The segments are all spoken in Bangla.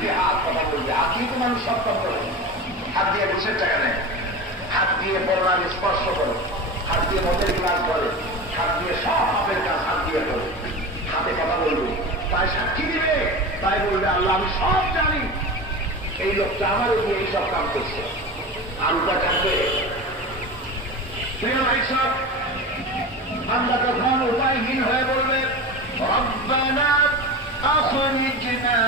দুটি হাত কথা বলবে, হাত দিয়ে তো মানুষ সব কাম করে। হাত দিয়ে ঘুষের টাকা নেয়, হাত দিয়ে বর্ণার স্পর্শ করে, হাত দিয়ে মদের গ্লাস ধরে, হাত দিয়ে সব পাপের কাজ হাত দিয়ে করে। হাতে কথা বলবে, তাই সাক্ষী দিবে, তাই বলবে আল্লাহ আমি সব জানি, এই লোকটা আমার দিয়ে এই সব কাম করছে। আর উপায় থাকবে? প্রিয় ভাই সব, আমরা তখন উপায়হীন হয়ে বলবে রব্বানা আখরিজনা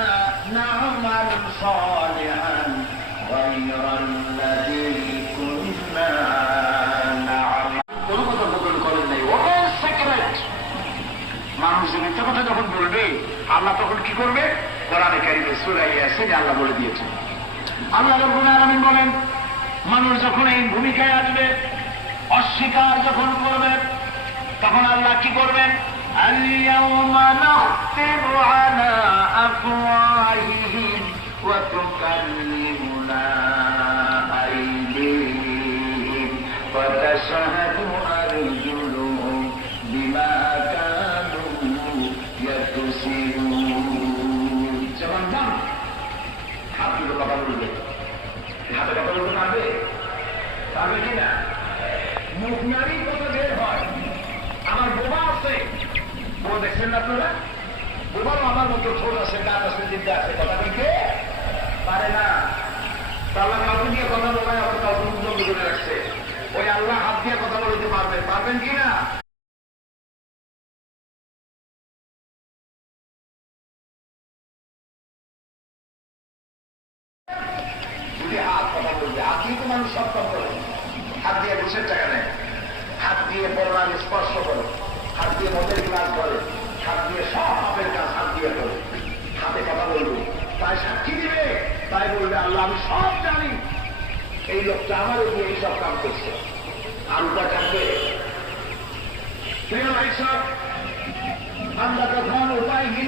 না'মাল সালিহান গায়রাল্লাযী কুননা না'মাল। কোন কথা বদল করেন নাই, ওপেন সিক্রেট। মানুষ মিথ্যা কথা যখন বলবে আল্লাহ তখন কি করবে? কোরআনে কারিমে সূরা ইয়াসিন আল্লাহ বলে দিয়েছেন। আল্লাহ রাব্বুল আলামিন বলেন, মানুষ যখন এই ভূমিকায় আসবে, অস্বীকার যখন করবে, তখন আল্লাহ কি করবেন? আল-ইয়াওমা নাখতিমু আলা আফওয়াহিহিম ওয়া তুকাল্লিমুনা আইদিহিম ওয়া তাশহাদু আরজুলুহুম বিমা কানু ইয়াকসিবুন। যেমন দাম হাত দুটো কথা বলবে, হাতে কথা বলতে পারবে? পারবে কিনা? মুখ নারী কথা বের হয়। আমার বোবা আছে, বোবা দেখছেন না আপনারা? বোবারও আমার মতো ঠোঁট আছে, দাঁত আছে, জিদ্দা আছে, কথা বলতে পারে না। আল্লাহ কাউকে দিয়ে কথা বলায়, আবার কাউকে বন্ধ করে রাখছে। ওই আল্লাহ হাত দিয়ে কথা বলতে পারবেন, পারবেন কিনা? দুটি হাত কথা বলবে, হাত দিয়ে তো মানুষ সব কাম করে। হাত দিয়ে ঘুষের টাকা নেয়, হাত দিয়ে বর্ণার স্পর্শ করে, হাত দিয়ে মদের গ্লাস ধরে, হাত দিয়ে সব পাপের কাজ হাত দিয়ে করে। হাতে কথা বলবে, তাই সাক্ষী দিবে, তাই বলবে আল্লাহ আমি সব জানি, এই লোকটা আমার দিয়ে এই সব কাম করছে। আর উপায় থাকবে? প্রিয় ভাই সব, আমরা তখন উপায়হীন